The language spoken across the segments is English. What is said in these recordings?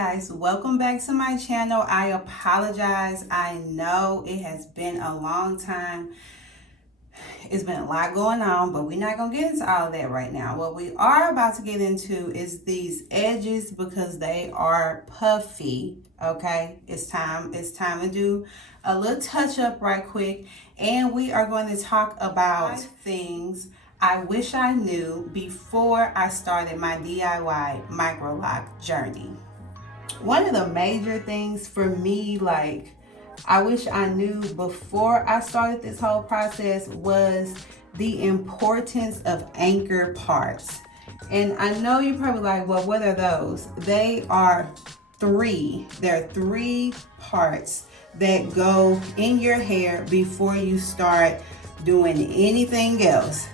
guys, welcome back to my channel. I apologize. I know it has been a long time. It's been a lot going on, but we're not going to get into all of that right now. What we are about to get into is these edges because they are puffy. Okay, it's time to do a little touch up right quick, and we are going to talk about things I wish I knew before I started my DIY microlock journey. One of the major things for me, like I wish I knew before I started this whole process, was the importance of anchor parts. And I know you're probably like, well, what are those? They are three. There are three parts that go in your hair before you start doing anything else.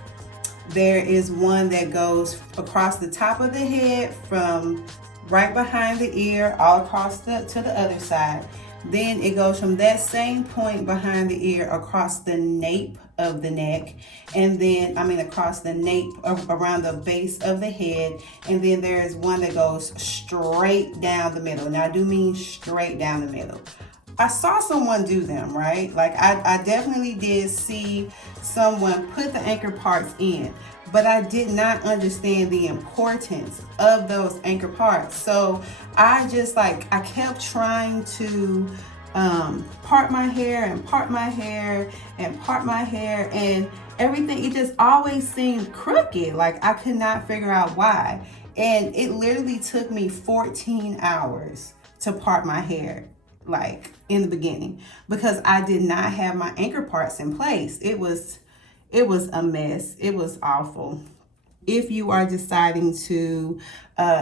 There is one that goes across the top of the head from right behind the ear all across to the other side. Then it goes from that same point behind the ear across the nape of the neck, and then across the nape around the base of the head. And then there is one that goes straight down the middle. Now I do mean straight down the middle. I saw someone do them, right? Like I definitely did see someone put the anchor parts in, but I did not understand the importance of those anchor parts. So I kept trying to part my hair and part my hair and part my hair, and everything, it just always seemed crooked. Like I could not figure out why. And it literally took me 14 hours to part my hair, like in the beginning, because I did not have my anchor parts in place. It was a mess. It was awful. If you are deciding to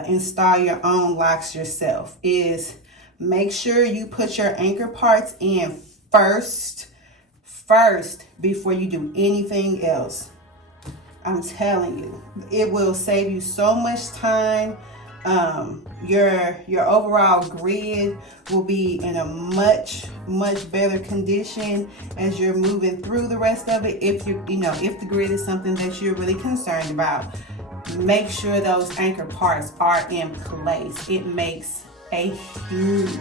install your own locks yourself, is make sure you put your anchor parts in first before you do anything else. I'm telling you, it will save you so much time. Your overall grid will be in a much better condition as you're moving through the rest of it. If if the grid is something that you're really concerned about, make sure those anchor parts are in place. It makes a huge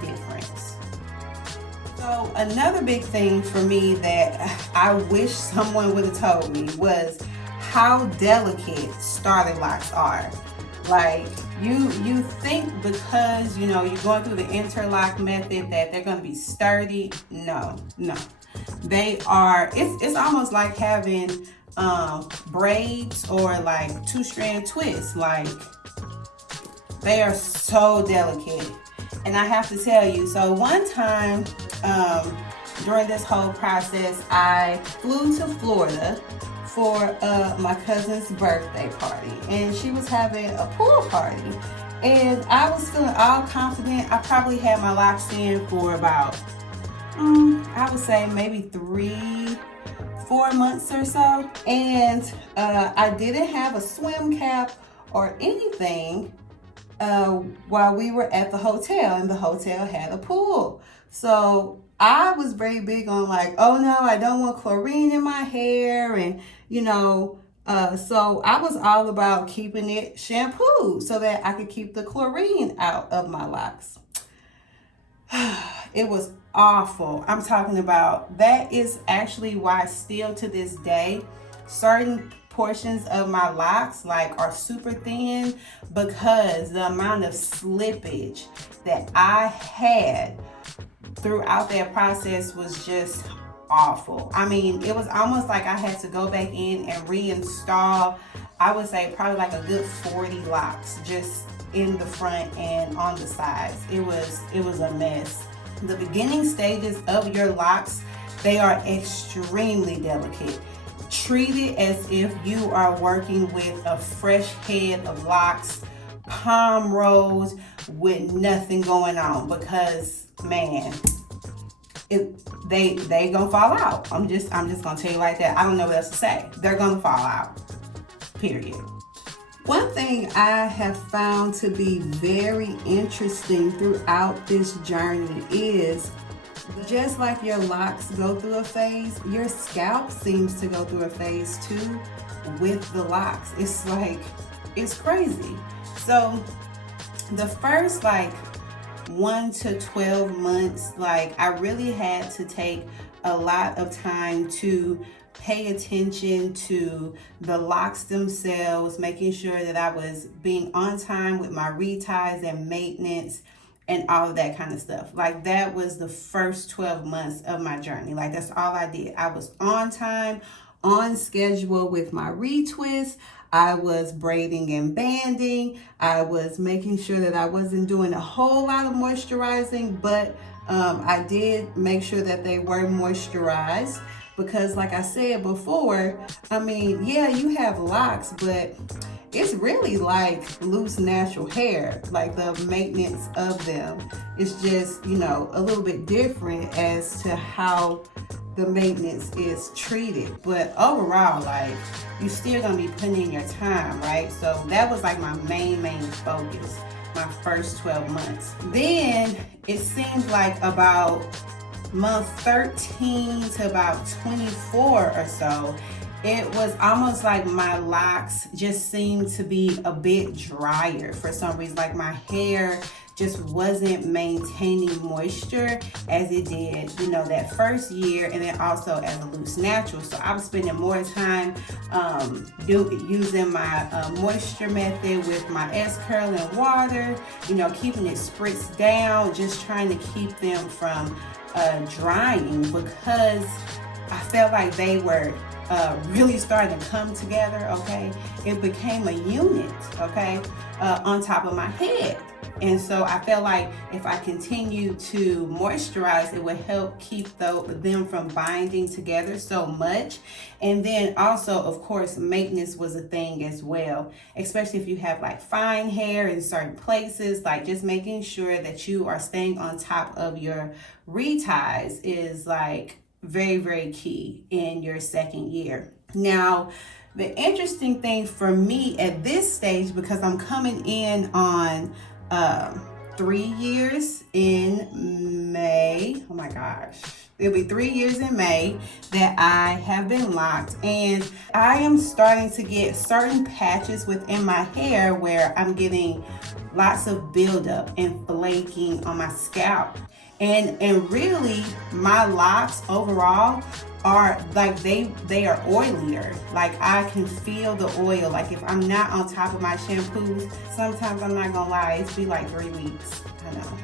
difference. So another big thing for me that I wish someone would have told me was how delicate starter locks are. Like you think because you're going through the interlock method that they're going to be sturdy. No, they are. It's almost like having braids or like 2-strand twists. Like they are so delicate. And I have to tell you, so one time during this whole process, I flew to Florida for my cousin's birthday party, and she was having a pool party, and I was feeling all confident. I probably had my locks in for about I would say maybe 3-4 months or so, and I didn't have a swim cap or anything while we were at the hotel, and the hotel had a pool. So I was very big on like, oh no, I don't want chlorine in my hair, and so I was all about keeping it shampooed so that I could keep the chlorine out of my locks. It was awful. I'm talking about, that is actually why still to this day, certain portions of my locks are super thin, because the amount of slippage that I had throughout that process was just awful. It was almost like I had to go back in and reinstall, I would say probably like a good 40 locks just in the front and on the sides. It was a mess. The beginning stages of your locks, they are extremely delicate. Treat it as if you are working with a fresh head of locks, palm rows with nothing going on, because man, they gonna fall out. I'm just gonna tell you like that. I don't know what else to say. They're gonna fall out, period. One thing I have found to be very interesting throughout this journey is, just like your locks go through a phase, your scalp seems to go through a phase too with the locks. It's crazy. So the first like 1 to 12 months, like I really had to take a lot of time to pay attention to the locks themselves, making sure that I was being on time with my reties and maintenance and all of that kind of stuff. Like that was the first 12 months of my journey. Like that's all I did. I was on time, on schedule with my retwists. I was braiding and banding. I was making sure that I wasn't doing a whole lot of moisturizing, but I did make sure that they were moisturized because like I said before, I mean, yeah, you have locks, but it's really like loose natural hair. Like the maintenance of them is just, you know, a little bit different as to how the maintenance is treated. But overall, like you still gonna be putting in your time, right? So that was like my main focus, my first 12 months. Then it seems like about month 13 to about 24 or so, it was almost like my locks just seemed to be a bit drier for some reason. Like my hair just wasn't maintaining moisture as it did, you know, that first year, and then also as a loose natural. So I was spending more time using my moisture method with my S-curl and water, you know, keeping it spritzed down, just trying to keep them from drying because I felt like they were really starting to come together, okay? It became a unit, okay, on top of my head. And so I felt like if I continue to moisturize, it would help keep them from binding together so much. And then also, of course, maintenance was a thing as well, especially if you have like fine hair in certain places, like just making sure that you are staying on top of your reties is like very, very key in your second year. Now, the interesting thing for me at this stage, because I'm coming in on 3 years in May. Oh my gosh. It'll be 3 years in May that I have been locked, and I am starting to get certain patches within my hair where I'm getting lots of buildup and flaking on my scalp. And really my locks overall are like they are oilier. Like I can feel the oil. Like if I'm not on top of my shampoos, sometimes I'm not gonna lie, it's be like 3 weeks. I know.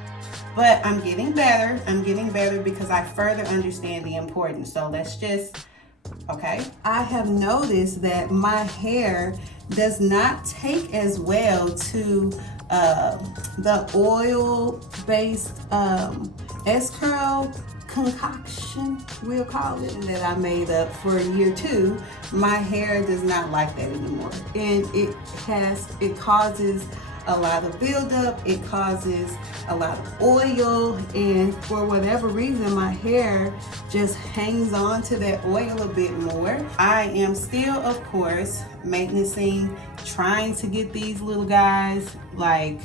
But I'm getting better. I'm getting better because I further understand the importance. So let's just, okay. I have noticed that my hair does not take as well to the oil-based S-curl concoction, we'll call it, that I made up for year 2. My hair does not like that anymore, and it causes a lot of buildup, it causes a lot of oil, and for whatever reason my hair just hangs on to that oil a bit more. I am still, of course, maintaining, trying to get these little guys like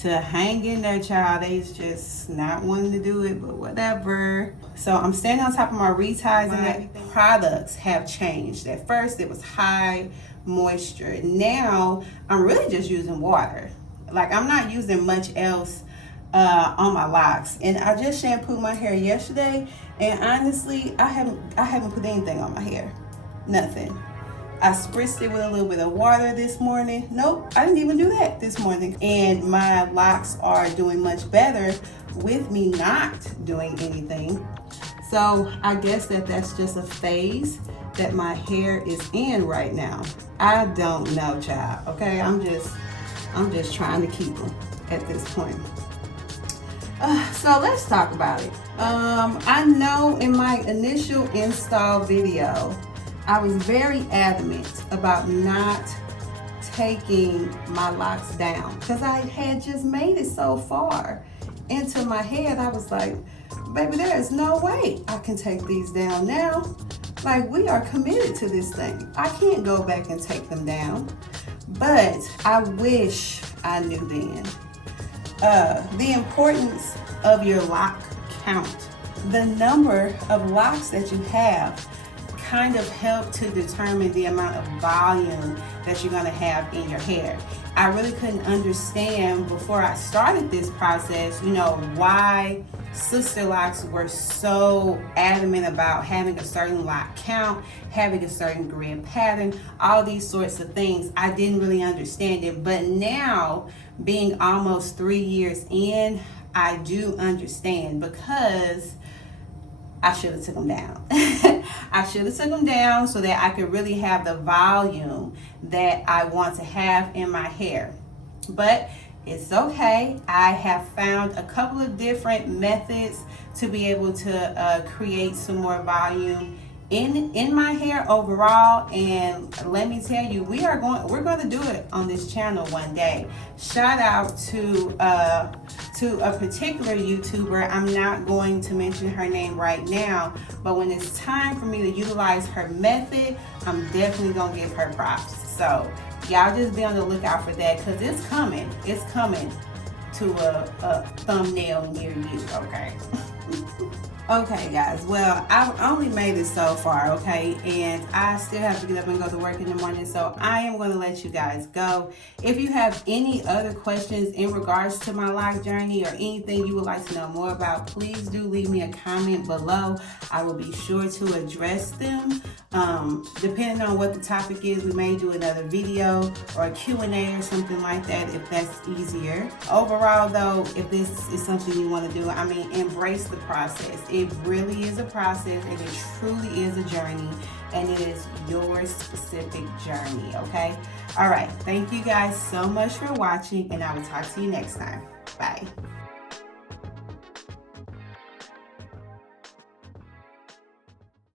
to hang in there, child. They's just not wanting to do it, but whatever. So I'm staying on top of my reties, and everything. Products have changed. At first it was high moisture. Now I'm really just using water. Like I'm not using much else on my locks. And I just shampooed my hair yesterday, and honestly I haven't put anything on my hair. Nothing. I spritzed it with a little bit of water this morning. Nope, I didn't even do that this morning. And my locks are doing much better with me not doing anything. So I guess that's just a phase that my hair is in right now. I don't know, child, okay? I'm just trying to keep them at this point. So let's talk about it. I know in my initial install video, I was very adamant about not taking my locks down because I had just made it so far into my head. I was like, baby, there is no way I can take these down now. Like, we are committed to this thing. I can't go back and take them down. But I wish I knew then. The importance of your lock count. The number of locks that you have kind of help to determine the amount of volume that you're gonna have in your hair. I really couldn't understand before I started this process, you know, why sister locks were so adamant about having a certain lock count, having a certain grid pattern, all these sorts of things. I didn't really understand it, but now being almost 3 years in, I do understand, because I should have took them down. I should have took them down so that I could really have the volume that I want to have in my hair. But it's okay. I have found a couple of different methods to be able to create some more volume in my hair overall, and let me tell you, we're going to do it on this channel one day. Shout out to a particular YouTuber. I'm not going to mention her name right now, but when it's time for me to utilize her method, I'm definitely gonna give her props. So y'all just be on the lookout for that, because it's coming to a thumbnail near you. Okay. Okay guys, well, I've only made it so far, okay, and I still have to get up and go to work in the morning, so I am going to let you guys go. If you have any other questions in regards to my lock journey or anything you would like to know more about, please do leave me a comment below. I will be sure to address them. Depending on what the topic is, we may do another video or a Q&A or something like that if that's easier. Overall though, if this is something you want to do, I mean, embrace the process. It really is a process, and it truly is a journey, and it is your specific journey, okay? All right, thank you guys so much for watching, and I will talk to you next time. Bye.